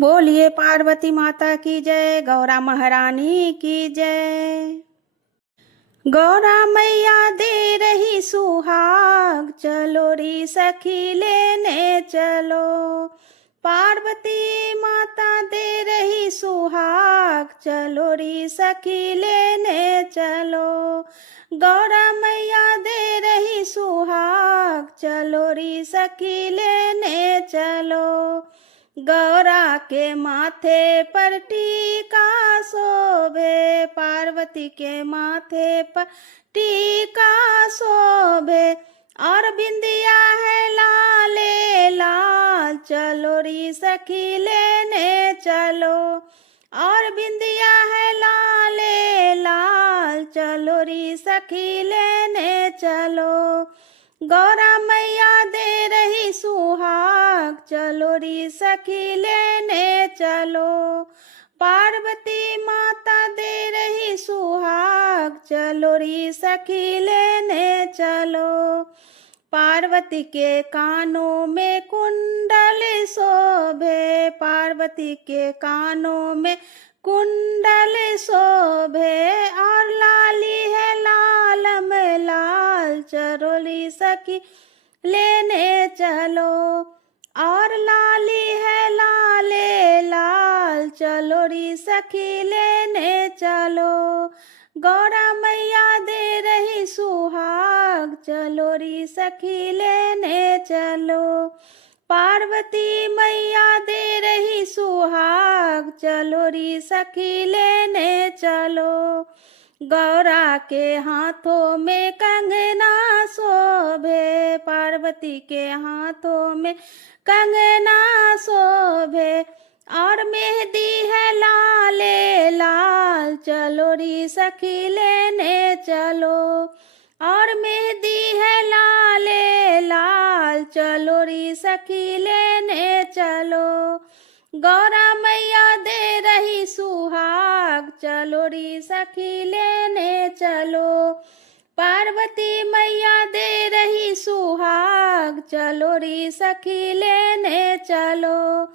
बोलिए पार्वती माता की जय, गौरा महारानी की जय। गौरा मैया दे रही सुहाग, चलो री सखी लेने चलो। पार्वती माता दे रही सुहाग, चलो री सखी लेने चलो। गौरा मैया दे रही सुहाग, चलो री सखी लेने चलो। गौरा के माथे पर टीका शोभे, पार्वती के माथे पर टीका शोभे। और बिंदिया है लाले लाल, चलो री सखी लेने चलो। और बिंदिया है लाले लाल, चलो री सखी लेने चलो। गौरा मैया दे रही सुहाग, चलो री सखी लेने चलो। पार्वती माता दे रही सुहाग, चलो री सखी लेने चलो। पार्वती के कानों में कुंडल शोभे, पार्वती के कानों में कुंडल शोभे। और लाली है लाल में लाल, चलो री सखी लेने चलो। और लाली है लाले लाल, चलो री सखी लेने चलो। गौरा मैया दे रही सुहाग, चलो री सखी लेने चलो। पार्वती मैया दे रही सुहाग, चलो री सखी लेने चलो। गौरा के हाथों में कंगना शोभे, पार्वती के हाथों में कंगना शोभे। और मेहंदी है लाले लाल, चलो री सखी लेने चलो। और मेहंदी है लाले लाल, चलो री सखी लेने चलो। गौरा मैया दे रही सुहाग, चलो री सखी लेने चलो। पार्वती मैया दे रही सुहाग, चलो री सखी लेने चलो।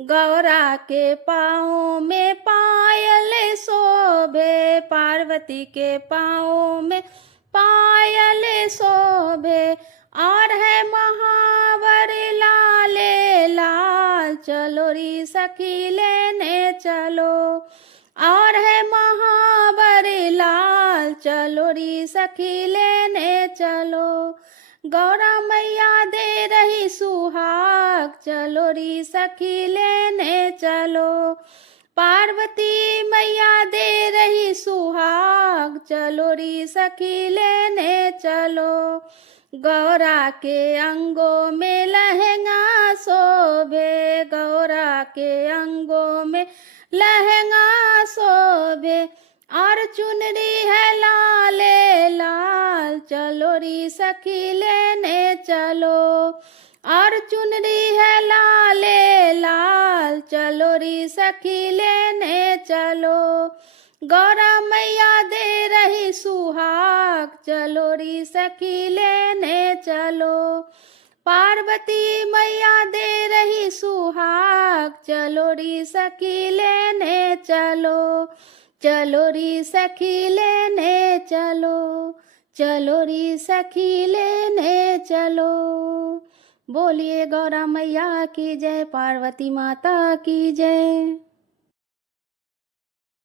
गौरा के पाँव में पायल शोभे, पार्वती के पाँव में पायल शोभे। और है महावर लाले लाल, चलो री सखी लेने चलो। और है महावर लाल, चलो री सखी लेने चलो। गौरा मैया दे रही सुहाग, चलो री सखी लेने चलो। पार्वती मैया दे रही सुहाग, चलो री सखी लेने चलो। गौरा के अंगों में लहंगा शोभे, गौरा के अंगों में लहंगा शोभे। और चुनरी है लाले लाल, चलो री सखी लेने चलो। और चुनरी है लाले लाल, चलो री सखी लेने चलो। गौरा मैया दे रही सुहाग, चलो री सखी लेने चलो। पार्वती मैया दे रही सुहाग, चलो री सखी लेने चलो। चलो री सखी लेने चलो, चलो री सखी लेने चलो। बोलिए गौरा मैया की जय, पार्वती माता की जय।